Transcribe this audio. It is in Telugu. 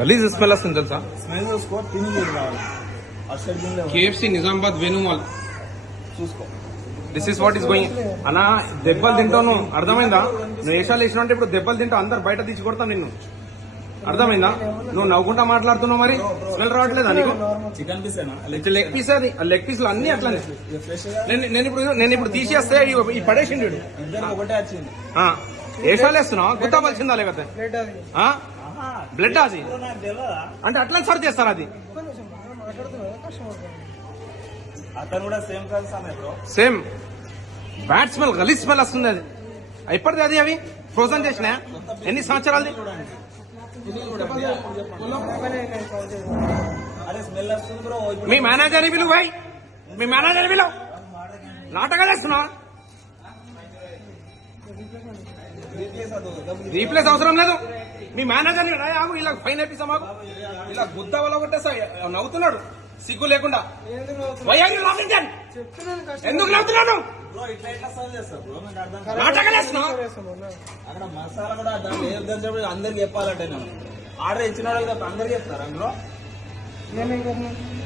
గలీజ్ స్మెల్ వస్తుంది తెలుసా. స్మెల్ చూసుకో, తిని రావాలి. కేఎఫ్సి నిజామాబాద్ వేణుమాల్ చూసుకో. This is what is going. అన్నా దెబ్బలు తింటాను, అర్థమైందా? నువ్వు వేషాలు వేసినా అంటే ఇప్పుడు దెబ్బలు తింటావు, అందరు బయట తీసి కొడతాను నిన్ను, అర్థమైందా? నువ్వు నవ్వుకుంటా మాట్లాడుతున్నావు, మరి స్మెల్ రావట్లేదా నీకు? చికెన్ పీస్ లెగ్ పీస్, అది లెగ్ పీస్లు అన్ని అట్లానే. నేను ఇప్పుడు తీసేస్తే ఈ పడేసిండు. ఒకటే వచ్చింది. వేషాలు వేస్తున్నావు, గుర్తాపలిసిందా లేకపోతే బ్లడ్ అది అంటే అట్లా సర్వ్ చేస్తారు. అది అతను కూడా సేమ్ కాదు సేమ్ బ్యాడ్ స్మెల్, గలీజ్ స్మెల్ వస్తుంది. అది ఎప్పటిది అది? అవి ఫ్రోజన్ చేసిన ఎన్ని సంవత్సరాలది? మీ మేనేజర్ పిలువు భాయ్, మీ మేనేజర్ పిలువు. నాటకాలు వేస్తున్నావా? రీప్లేస్ అవసరం లేదు. మీ మేనేజర్ ఇలా ఫైన్ వేపిస్తా, మాకు ఇలా గుద్ద వల్ల కొట్టేస్తా. నవ్వుతున్నాడు సిగ్గు లేకుండా. ఎందుకు నవ్వుతున్నాను? నాటకాలు వేస్తున్నావు. అక్కడ మసాలా కూడా అందరికి చెప్పాలంటే ఆర్డర్ ఇచ్చిన వాళ్ళకి అందరికి చెప్తారు అందులో.